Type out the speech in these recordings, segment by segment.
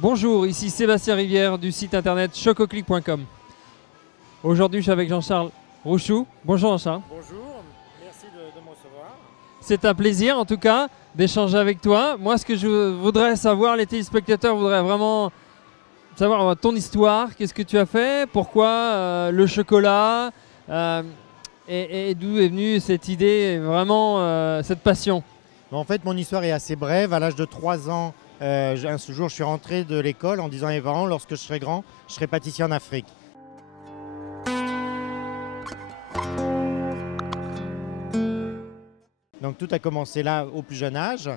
Bonjour, ici Sébastien Rivière du site internet chococlick.com. Aujourd'hui, je suis avec Jean-Charles Rouchou. Bonjour Jean-Charles. Bonjour, merci de me recevoir. C'est un plaisir en tout cas d'échanger avec toi. Moi, ce que je voudrais savoir, les téléspectateurs voudraient vraiment savoir ton histoire. Qu'est-ce que tu as fait? Pourquoi le chocolat et d'où est venue cette idée, vraiment cette passion? En fait, mon histoire est assez brève. À l'âge de 3 ans, un jour, je suis rentré de l'école en disant à mes parents, lorsque je serai grand, je serai pâtissier en Afrique. Donc tout a commencé là au plus jeune âge.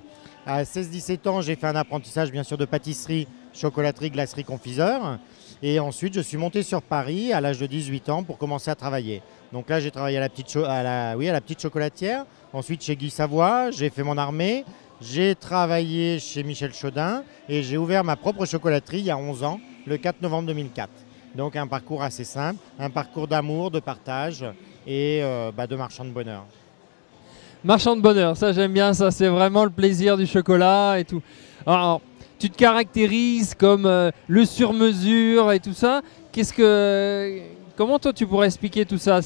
À 16-17 ans, j'ai fait un apprentissage bien sûr de pâtisserie, chocolaterie, glacerie, confiseur. Et ensuite, je suis monté sur Paris à l'âge de 18 ans pour commencer à travailler. Donc là, j'ai travaillé à la petite chocolatière. Ensuite, chez Guy Savoy, j'ai fait mon armée. J'ai travaillé chez Michel Chaudin et j'ai ouvert ma propre chocolaterie il y a 11 ans, le 4 novembre 2004. Donc un parcours assez simple, un parcours d'amour, de partage et de marchand de bonheur. Marchand de bonheur, ça j'aime bien, ça c'est vraiment le plaisir du chocolat et tout. Alors, tu te caractérises comme le sur-mesure et tout ça. Comment toi tu pourrais expliquer tout ça?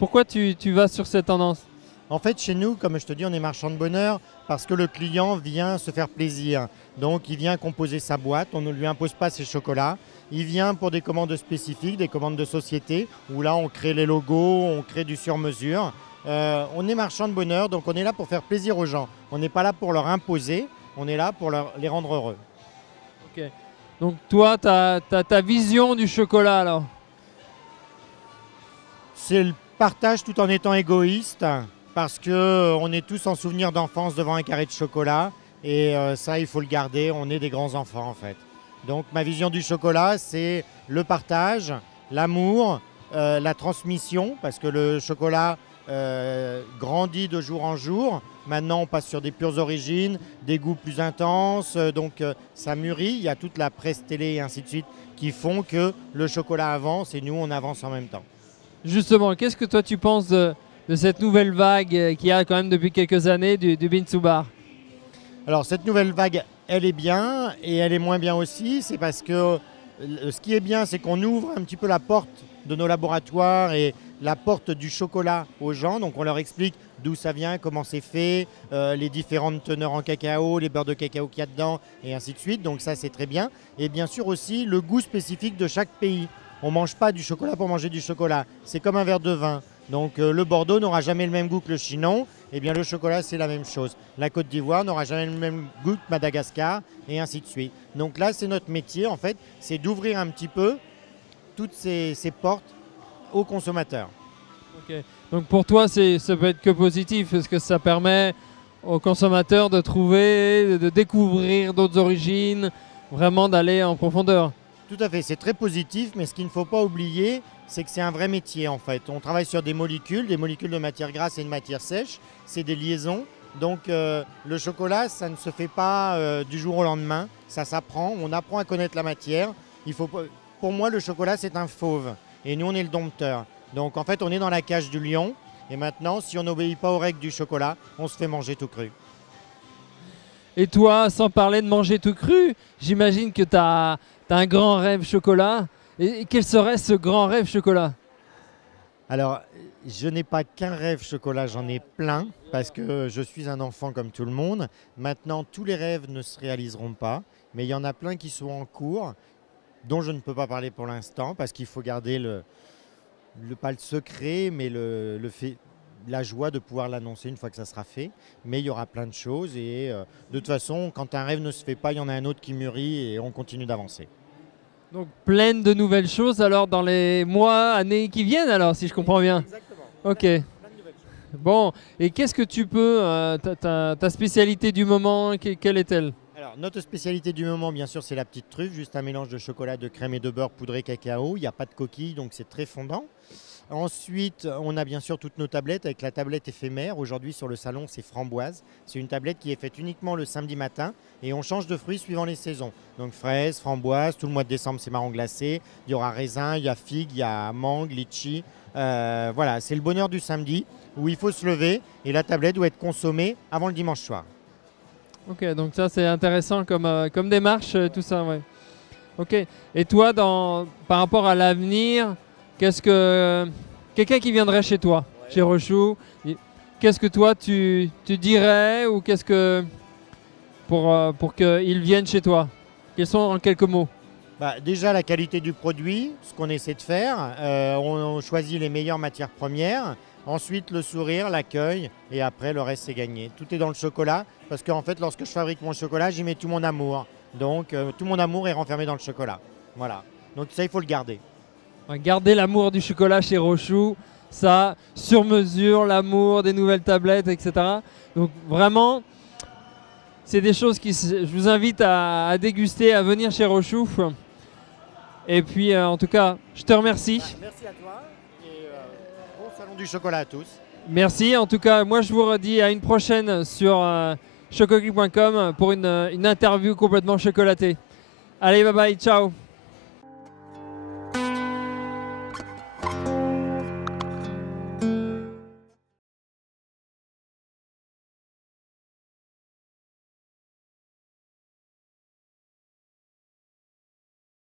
Pourquoi tu vas sur cette tendance? En fait, chez nous, comme je te dis, on est marchand de bonheur parce que le client vient se faire plaisir. Donc, il vient composer sa boîte, on ne lui impose pas ses chocolats. Il vient pour des commandes spécifiques, des commandes de société, où là, on crée les logos, on crée du sur-mesure. On est marchand de bonheur, donc on est là pour faire plaisir aux gens. On n'est pas là pour leur imposer, on est là pour les rendre heureux. Ok. Donc, toi, tu as ta vision du chocolat alors? C'est le partage tout en étant égoïste, parce qu'on est tous en souvenir d'enfance devant un carré de chocolat. Et ça, il faut le garder, on est des grands enfants en fait. Donc ma vision du chocolat, c'est le partage, l'amour, la transmission, parce que le chocolat grandit de jour en jour. Maintenant, on passe sur des pures origines, des goûts plus intenses, donc ça mûrit. Il y a toute la presse télé et ainsi de suite qui font que le chocolat avance et nous, on avance en même temps. Justement, qu'est-ce que toi tu penses de cette nouvelle vague qu'il y a quand même depuis quelques années du Bean to Bar? Alors cette nouvelle vague, elle est bien et elle est moins bien aussi. C'est parce que ce qui est bien, c'est qu'on ouvre un petit peu la porte de nos laboratoires et la porte du chocolat aux gens. Donc on leur explique d'où ça vient, comment c'est fait, les différentes teneurs en cacao, les beurres de cacao qu'il y a dedans et ainsi de suite. Donc ça, c'est très bien. Et bien sûr aussi le goût spécifique de chaque pays. On ne mange pas du chocolat pour manger du chocolat. C'est comme un verre de vin. Donc le Bordeaux n'aura jamais le même goût que le Chinon. Eh bien le chocolat, c'est la même chose. La Côte d'Ivoire n'aura jamais le même goût que Madagascar et ainsi de suite. Donc là, c'est notre métier en fait, c'est d'ouvrir un petit peu toutes ces portes aux consommateurs. Ok. Donc pour toi, ça peut être que positif parce que ça permet aux consommateurs de trouver, de découvrir d'autres origines, vraiment d'aller en profondeur. Tout à fait, c'est très positif, mais ce qu'il ne faut pas oublier, c'est que c'est un vrai métier en fait. On travaille sur des molécules de matière grasse et de matière sèche, c'est des liaisons. Donc le chocolat, ça ne se fait pas du jour au lendemain, ça s'apprend, on apprend à connaître la matière. Pour moi, le chocolat, c'est un fauve et nous, on est le dompteur. Donc en fait, on est dans la cage du lion et maintenant, si on n'obéit pas aux règles du chocolat, on se fait manger tout cru. Et toi, sans parler de manger tout cru, j'imagine que tu as un grand rêve chocolat. Et quel serait ce grand rêve chocolat? Alors, je n'ai pas qu'un rêve chocolat, j'en ai plein, parce que je suis un enfant comme tout le monde. Maintenant, tous les rêves ne se réaliseront pas, mais il y en a plein qui sont en cours, dont je ne peux pas parler pour l'instant, parce qu'il faut garder pas le secret, mais la joie de pouvoir l'annoncer une fois que ça sera fait. Mais il y aura plein de choses, et de toute façon, quand un rêve ne se fait pas, il y en a un autre qui mûrit, et on continue d'avancer. Donc pleine de nouvelles choses alors dans les mois, années qui viennent alors, si je comprends bien. Exactement. Ok. Plein de nouvelles choses. Bon, et qu'est-ce que tu peux, ta spécialité du moment, quelle est-elle? Alors, notre spécialité du moment, bien sûr, c'est la petite truffe, juste un mélange de chocolat, de crème et de beurre poudré cacao. Il n'y a pas de coquille, donc c'est très fondant. Ensuite, on a bien sûr toutes nos tablettes avec la tablette éphémère. Aujourd'hui, sur le salon, c'est framboise. C'est une tablette qui est faite uniquement le samedi matin et on change de fruits suivant les saisons. Donc fraises, framboises, tout le mois de décembre, c'est marron glacé. Il y aura raisin, il y a figue, il y a mangue, litchi. Voilà, c'est le bonheur du samedi où il faut se lever et la tablette doit être consommée avant le dimanche soir. Ok, donc ça c'est intéressant comme démarche, tout ça, ouais. Ok. Et toi, par rapport à l'avenir, qu'est-ce que quelqu'un qui viendrait chez toi, chez Rochou, qu'est-ce que toi tu dirais ou qu'est-ce que pour qu'il vienne chez toi? Quels sont en quelques mots? Bah, déjà la qualité du produit, ce qu'on essaie de faire, on choisit les meilleures matières premières, ensuite le sourire, l'accueil et après le reste c'est gagné. Tout est dans le chocolat parce qu'en fait lorsque je fabrique mon chocolat j'y mets tout mon amour. Donc tout mon amour est renfermé dans le chocolat. Voilà. Donc ça il faut le garder. Garder l'amour du chocolat chez Rochou, ça, sur mesure, l'amour des nouvelles tablettes, etc. Donc vraiment, c'est des choses je vous invite à déguster, à venir chez Rochou. Et puis en tout cas, je te remercie. Merci à toi et bon salon du chocolat à tous. Merci. En tout cas, moi je vous redis à une prochaine sur chocogeek.com pour une interview complètement chocolatée. Allez, bye bye, ciao.